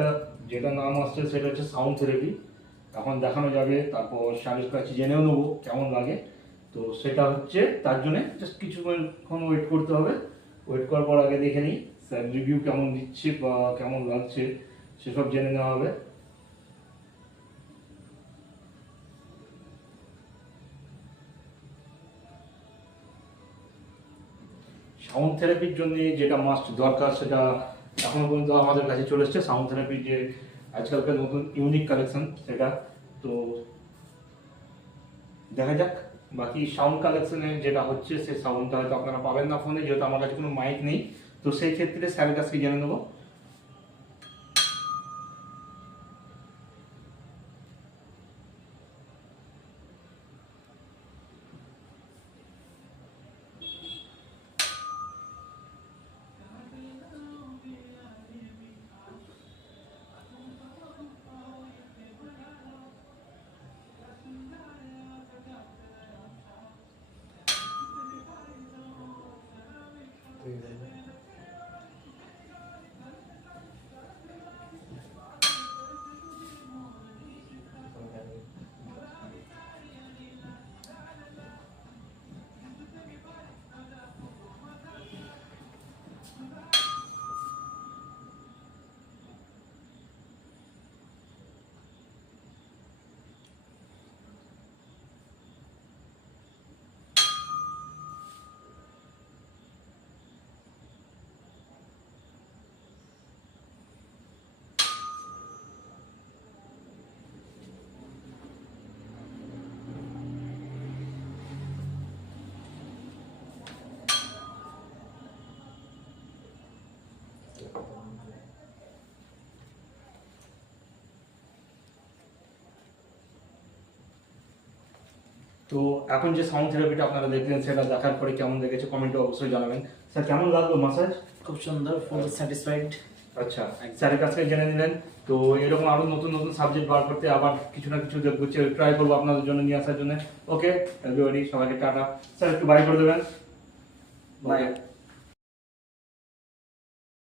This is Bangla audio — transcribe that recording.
আরেকটা যেটা নাম আসছে সেটা হচ্ছে সাউন্ড থেরাপি। এখন দেখানো যাবে, তারপর স্যারের কাছে জেনেও নেবো কেমন লাগে। তো সেটা হচ্ছে তার জন্য জাস্ট কিছুক্ষণ ওয়েট করতে হবে। ওয়েট করার পর আগে দেখে নিই স্যার রিভিউ কেমন দিচ্ছে বা কেমন লাগছে সেসব জেনে নেওয়া হবে। সাউন্ড থেরাপির জন্য যেটা মাস্ট দরকার সেটা এখনো পর্যন্ত আমাদের কাছে চলে এসছে, সাউন্ড থেরাপির যে আজকালকার নতুন ইউনিক কালেকশন সেটা। তো দেখা যাক বাকি সাউন্ড কালেকশনে যেটা হচ্ছে সেই সাউন্ডটা হয়তো আপনারা পাবেন না ফোনে, যেহেতু আমার কাছে কোনো মাইক নেই। তো সেই ক্ষেত্রে স্যারের কাছে জেনে নেবো। তো এখন যে সাউন্ড থেরাপিটা আপনারা দেখলেন সেটা দেখার পরে কেমন লেগেছে কমেন্টে অবশ্যই জানাবেন। স্যার কেমন লাগলো মাসাজ? খুব সুন্দর, ফুল স্যাটিসফাইড। আচ্ছা, স্যারের কাছ থেকে জেনে নিলেন। তো এরকম আরো নতুন নতুন সাবজেক্ট বার করতে আবার কিছু না কিছু ট্রাই করবো আপনাদের জন্য নিয়ে আসার জন্য। ওকে এভরিবডি, সবাইকে টাটা। স্যার একটু বাই করে দেবেন। বাই।